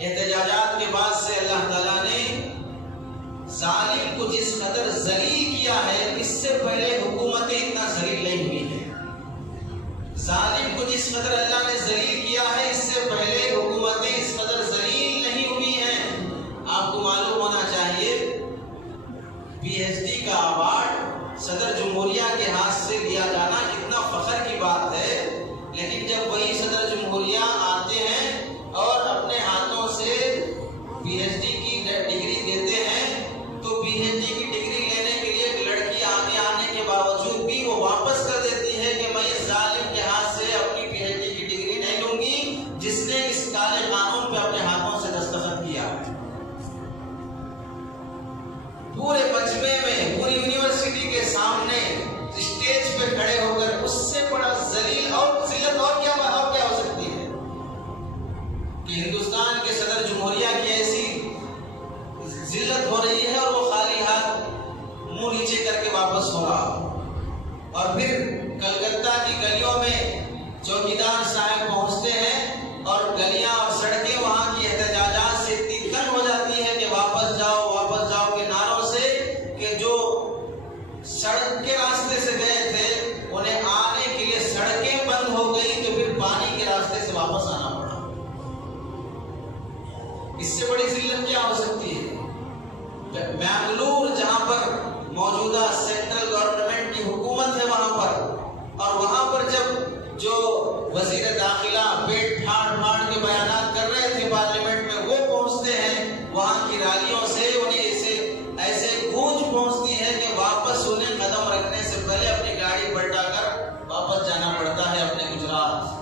احتجاجات کے بعد سے اللہ تعالیٰ نے ظالم کو جس قدر ذلیل کیا ہے، اس سے پہلے حکومتیں اتنا ذلیل نہیں ہوئی ہیں۔ ظالم کو جس قدر اللہ نے ذلیل کیا ہے، اس سے پہلے حکومتیں اس قدر ذلیل نہیں ہوئی ہیں۔ آپ کو معلوم ہونا چاہیے پی ایچ ڈی کا ایوارڈ صدر جمہوریہ کے ہاتھ سے لیا جانا کتنا فخر کی بات ہے، لیکن جب وہی صدر جمہوریہ آتے ہیں اور اپنے ہاتھوں سے پی ایچ ڈی کی ڈگری دیتے ہیں، تو پی ایچ ڈی کی ڈگری لینے کے لیے ایک لڑکی آگے آنے کے باوجود بھی وہ واپس کر دیتی ہے کہ میں اس ظالم کے ہاتھ سے اپنی پی ایچ ڈی کی ڈگری نہیں لوں گی جس نے اس کالے قانون پہ اپنے ہاتھوں سے دستخط کیا۔ پورے مجمع میں، پوری یونیورسٹی کے سامنے اسٹیج پہ کھڑے ہو کر اس سے بڑا ذلیل اور ذلت اور کیا ہو سکتی ہے کہ ہندوستان کے صدر جمہوریہ کی ایسی ذلت ہو رہی ہے اور وہ خالی ہاتھ منہ نیچے کر کے واپس ہو رہا۔ اور پھر کلکتہ کی گلیوں میں چوکیدار صاحب پہنچتے ہیں اور گلیاں اور سڑکیں وہاں کی احتجاجات سے اتنی تنگ ہو جاتی ہے کہ واپس جاؤ کے نعروں سے، کہ جو سڑک کے راستے سے گئے تھے انہیں آنے کے لیے سڑکیں بند ہو گئی، تو پھر پانی کے راستے سے واپس آنا پڑا۔ اس سے بڑی ذلت کیا ہو سکتی ہے؟ بنگلور جہاں پر موجودہ سینٹرل گورنمنٹ کی حکومت ہے وہاں پر، اور وہاں پر جب جو وزیر داخلہ پیٹ پھاڑ کے بیانات کر رہے تھے پارلیمنٹ میں، وہ پہنچتے ہیں وہاں کی ریلیوں سے، انہیں ایسے گونج پہنچتی ہے کہ واپس انہیں قدم رکھنے سے پہلے اپنی گاڑی پلٹا کر واپس جانا پڑتا ہے اپنے گجرات۔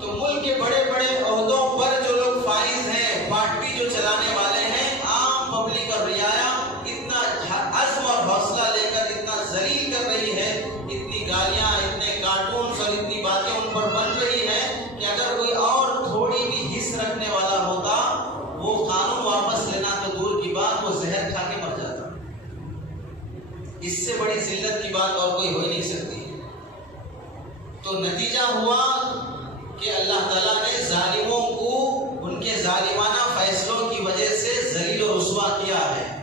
تو ملک کے بڑے بڑے عہدوں پر جو لوگ فائز ہیں، پارٹی جو چلانے والے ہیں، عام پبلک اور رعایا اتنا عزم اور حوصلہ لے کر اتنا ذلیل کر رہی ہے، اتنی گالیاں، اتنے کارٹونز اور اتنی باتیں ان پر بن رہی ہیں کہ اگر کوئی اور تھوڑی بھی حص رکھنے والا ہوتا، وہ قانون واپس لینا تو دور کی بات، وہ زہر کھا کے مر جاتا۔ اس سے بڑی ذلت کی بات اور کوئی ہو ہی نہیں سکتی۔ تو نتیجہ ہوا کہ اللہ تعالیٰ نے ظالموں کو ان کے ظالمانہ فیصلوں کی وجہ سے ذلیل و رسوا کیا ہے۔